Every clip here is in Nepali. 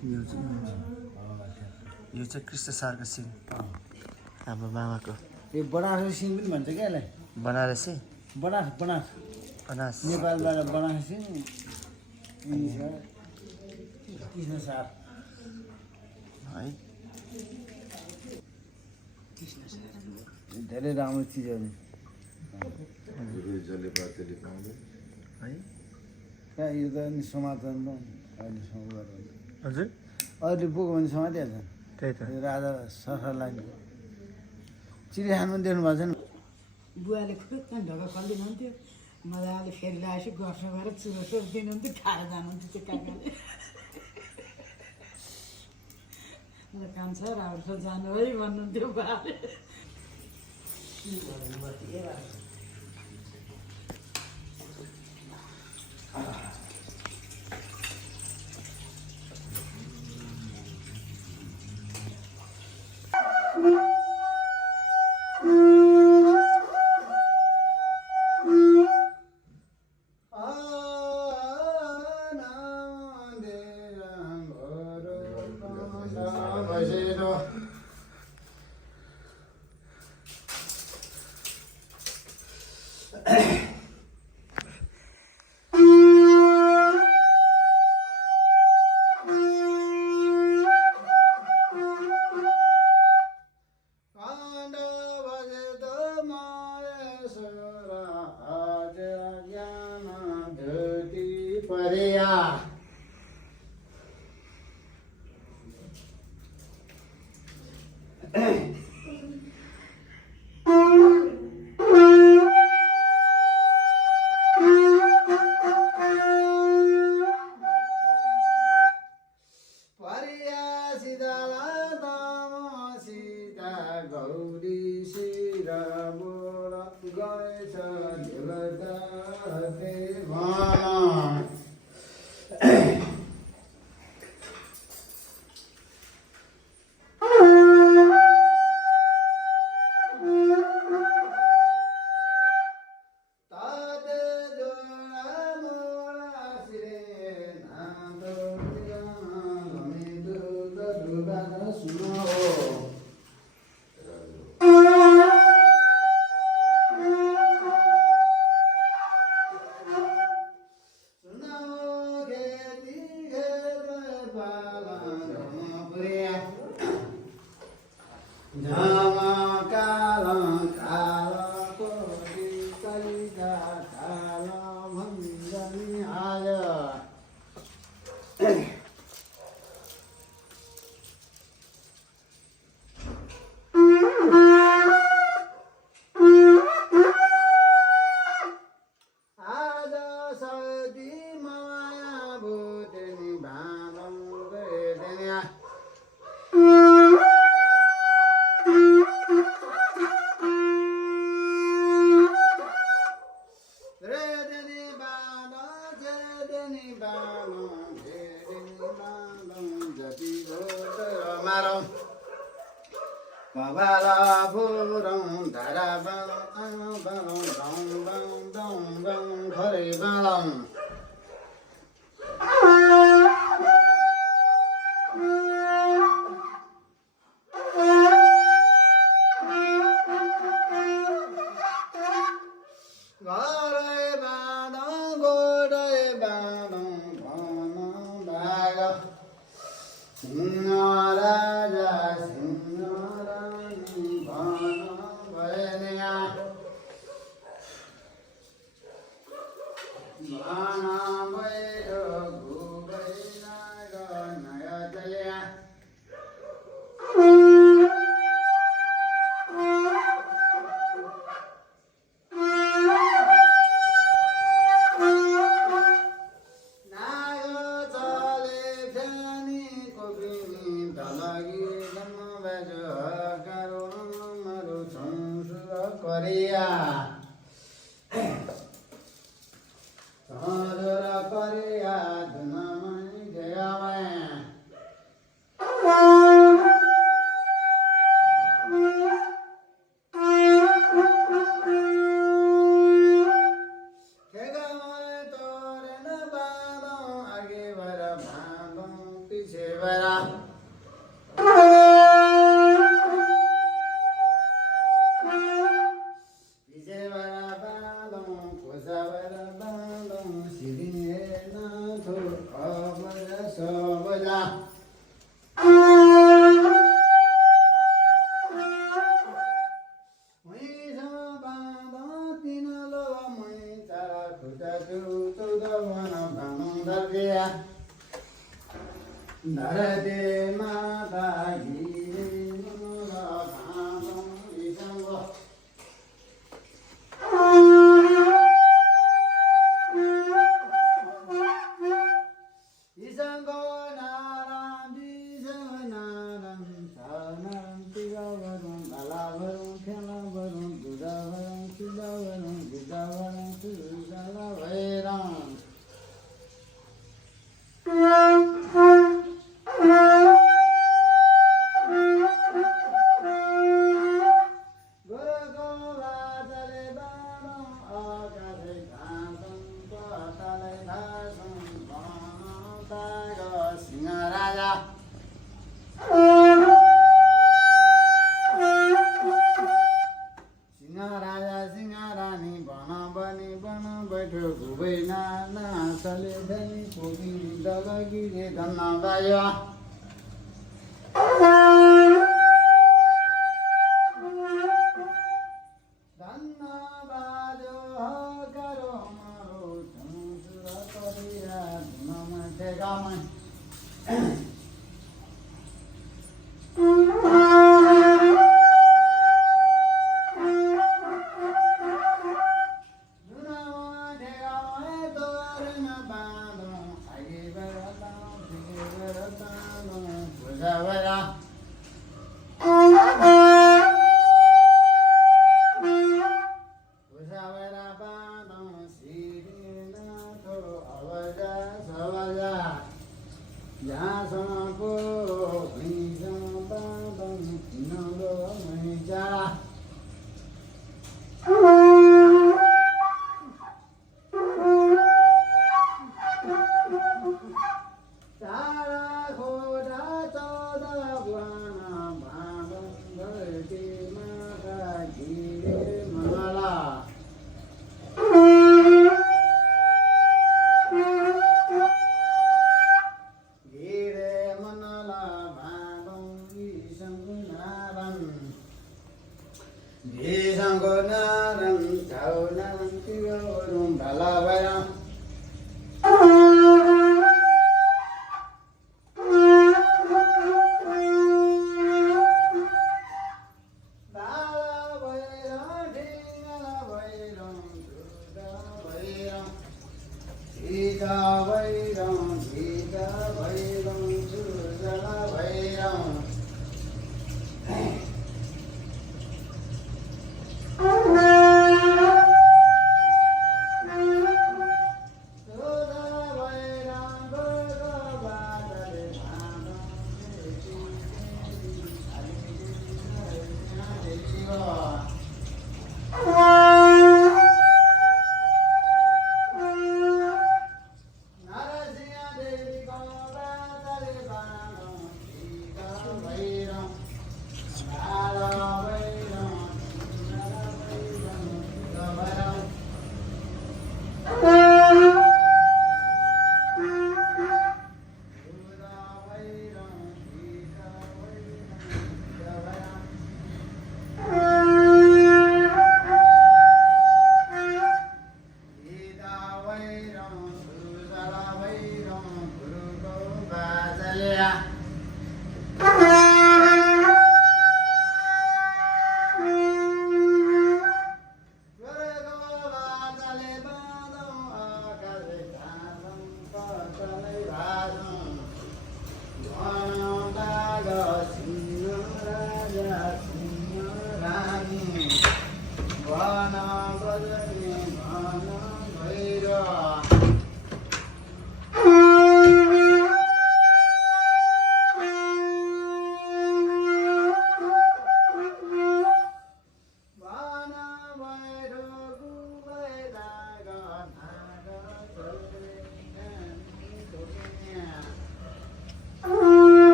यो चाहिँ कृष्ण सारको सिङ हाम्रो मामाको यो बनारसी सिङ पनि भन्छ क्या यसलाई बनारसी बनास नेपालबाट बनारसी सिङ कृष्ण सार है धेरै राम्रो चिजहरू है कहाँ यो त नि समाधान त अहिले समाधान हजुर अहिले बोक्यो भने समातिहाल्छ त्यही त राजा सरकार लाइन चिडिखानमा देख्नु भएको छैन बुवाले खुद त्यहाँ ढोका खोलिदिनुहुन्थ्यो मजाले फेरि ल्याएपछि गर्छ भएर चुरो सोर दिनुहुन्थ्यो खाएर जानुहुन्थ्यो त्यो काकाले काम छ राम्रो छ जानु है भन्नुहुन्थ्यो बुवाले Hare Narade Mata Giri Nura Bhandam Isango Isango Naram Isango Naram Sanaram Tigavaram Dalavaram Khelavaram Gudavaram Sudavaram Gudavaram Sudalavairam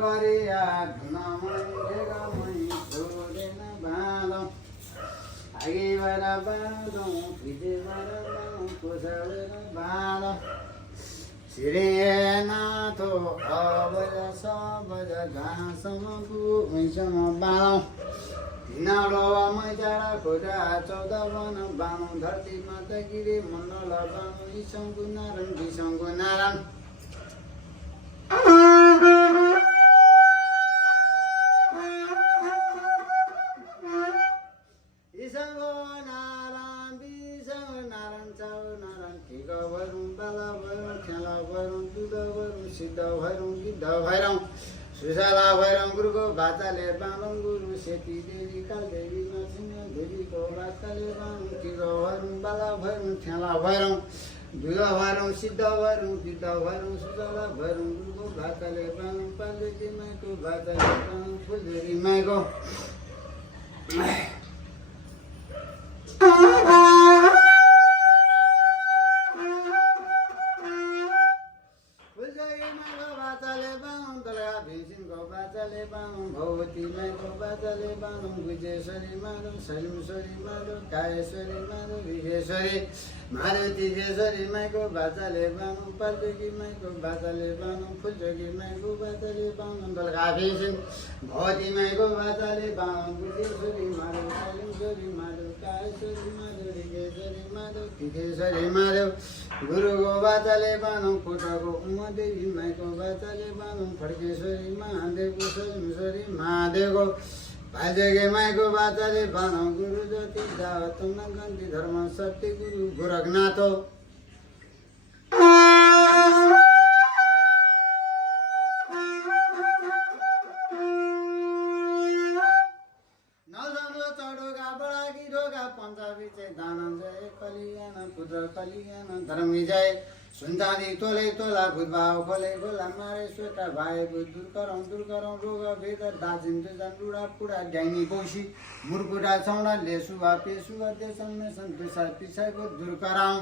करिया धुनामै ढेगामै छोडेन बाँधौँ आगीबाट बाँधौँ पिठेबाट बाँधौँ कोसाबाट बाँधौँ सिरेनाथो अबज सबज घाँसमा भुइँसम्म बाँधौँ हिनालो मैचाडा खोटा 14 वन बाँधौँ धरतीमा त गिरे मण्डल बाँधौँ इसङ्गु नारायण विसङ्गु नारायण इसङ्गु नारायण विसङ्गु नारायण चाउ नारायण ठिक भरौँ बाला भरौँ खेला भरौँ दुध भरौँ सिद्ध भरौँ गिद्ध भरौँ सुशाला भैरौँ गुरुको भाचाले बाँधौँ गुरु सेती देवी कालदेवी नरसिंह देवीको भाचाले बाँधौँ टिको भरौँ बाला भरौँ ठेला भरौँ दुध भरौँ सिद्ध भरौँ गिद्ध भरौँ सुशाला भरौँ गुरुको भाचाले बाँधौँ पार्वती माईको भाचाले बाँधौँ फुलदेवी माईको बाजाले बाँधौँ भगवती माईको बाजाले बाँधौँ गुजेश्वरी माधव सलिमश्वरी माधव कायेश्वरी माधव विघेश्वरी मारुतीश्वरी माईको बाजाले बाँधौँ पार्वती माईको बाजाले बाँधौँ फुलचोकी माईको बाजाले बाँधौँ दलगाभीसिङ भगवती माईको बाजाले बाँधौँ गुजेश्वरी माधव सलिमश्वरी माधव कायेश्वरी माधव विघेश्वरी माधव विघेश्वरी माधव गुरुको बाजाले बाँधौँ कोटाको उमादेवी माईको बाजाले बाँधौँ फड्केश्वरी महादेवको सलिमश्वरी महादेवको भाइजगे माईको बाजाले बाँधौँ गुरु ज्योति जावतम गन्धी धर्म सत्य गुरु गोरखनाथ धर्म विजय सुन्दादी तोले तोला भूतभाव खोले गोला मारे स्वेटा भाइ भूत दूर गरौँ रोग भेद दाजिम दुजन रुडा पुडा ड्याङ्गी बौसी मुरकुटा चौडा लेसुवा पेसुवा देशन मेसन दुसा पिछाइको दूर गराउँ